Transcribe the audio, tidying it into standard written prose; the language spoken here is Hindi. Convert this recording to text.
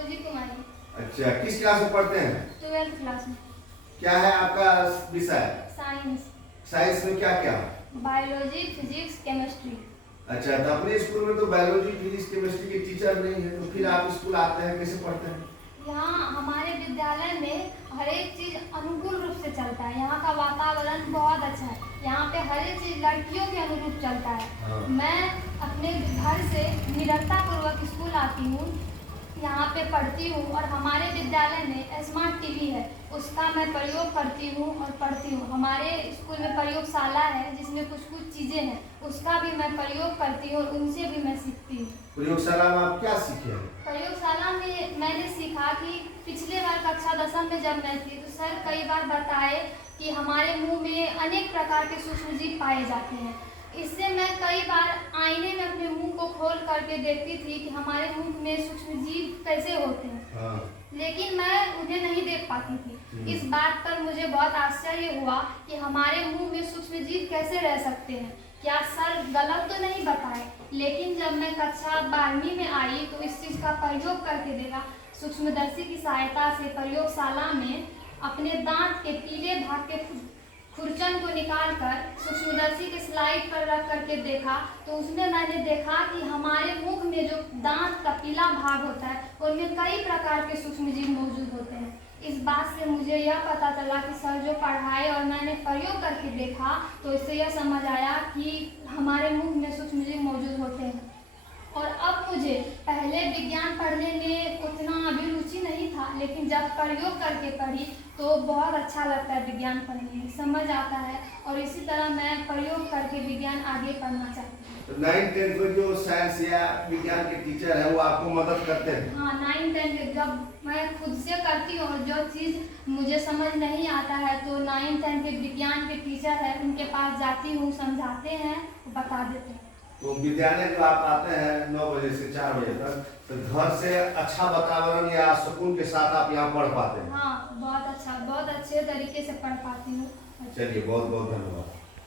फिरोजी कुमारी। अच्छा, किस क्लास में पढ़ते हैं? 12th क्लास में। क्या है आपका विषय? साइंस। साइंस में क्या क्या? Biology, physics, chemistry. अच्छा, तो अपने स्कूल में तो बायोलॉजी फिजिक्स केमिस्ट्री के टीचर नहीं है, तो फिर आप स्कूल आते हैं, कैसे पढ़ते हैं? यहाँ हमारे विद्यालय में हर एक चीज़ अनुकूल रूप से चलता है। यहाँ का वातावरण बहुत अच्छा है। यहाँ पे हर एक चीज़ लड़कियों के अनुरूप चलता है। हाँ। मैं अपने घर से निरंतरपूर्वक स्कूल आती हूँ, यहाँ पे पढ़ती हूँ और हमारे विद्यालय में स्मार्ट टीवी है, उसका मैं प्रयोग करती हूँ और पढ़ती हूँ। हमारे स्कूल में प्रयोगशाला है जिसमें कुछ कुछ चीज़ें हैं, उसका भी मैं प्रयोग करती हूँ और उनसे भी मैं सीखती हूँ। प्रयोगशाला में आप क्या सीखे? प्रयोगशाला में मैंने सीखा कि पिछले बार कक्षा 10वीं में जब मैं थी तो सर कई बार बताए कि हमारे मुंह में अनेक प्रकार के सूक्ष्म जीव पाए जाते हैं। इससे मैं कई बार आईने में अपने मुंह को खोल करके देखती थी कि हमारे मुंह में सूक्ष्म जीव कैसे होते हैं। हाँ। लेकिन मैं उन्हें नहीं देख पाती थी। इस बात पर मुझे बहुत आश्चर्य हुआ कि हमारे मुंह में सूक्ष्म जीव कैसे रह सकते हैं। क्या सर गलत तो नहीं बताए? लेकिन जब मैं कक्षा 12वीं में आई तो इस चीज़ का प्रयोग करके देखा। सूक्ष्मदर्शी की सहायता से प्रयोगशाला में अपने दांत के पीले भाग के खुरचन को निकालकर सूक्ष्मदर्शी के स्लाइड पर रख करके देखा तो उसमें मैंने देखा कि हमारे मुख में जो दांत का पीला भाग होता है उनमें कई प्रकार के सूक्ष्मजीव मौजूद होते हैं। इस बात से मुझे यह पता चला कि सर जो पढ़ाए और मैंने प्रयोग करके देखा तो इससे यह समझ आया कि हमारे मुख में सूक्ष्मजीव मौजूद होते हैं। और अब मुझे पहले विज्ञान पढ़ने में उतना अभी रुचि नहीं था, लेकिन जब प्रयोग करके पढ़ी तो बहुत अच्छा लगता है। विज्ञान पढ़ने में समझ आता है और इसी तरह मैं प्रयोग करके विज्ञान आगे पढ़ना चाहती हूँ। तो 9th 10th में जो साइंस या विज्ञान के टीचर है वो आपको मदद करते हैं? हाँ, 9th 10th जब मैं खुद से करती हूँ और जो चीज़ मुझे समझ नहीं आता है तो 9th 10th के विज्ञान के टीचर है उनके पास जाती हूँ, समझाते हैं, बता देते हैं। तो विद्यालय जो आप आते हैं 9 बजे से 4 बजे तक, तो घर से अच्छा वातावरण या सुकून के साथ आप यहाँ पढ़ पाते हैं? हाँ, बहुत अच्छा, बहुत अच्छे तरीके से पढ़ पाती हूँ। चलिए, बहुत बहुत धन्यवाद।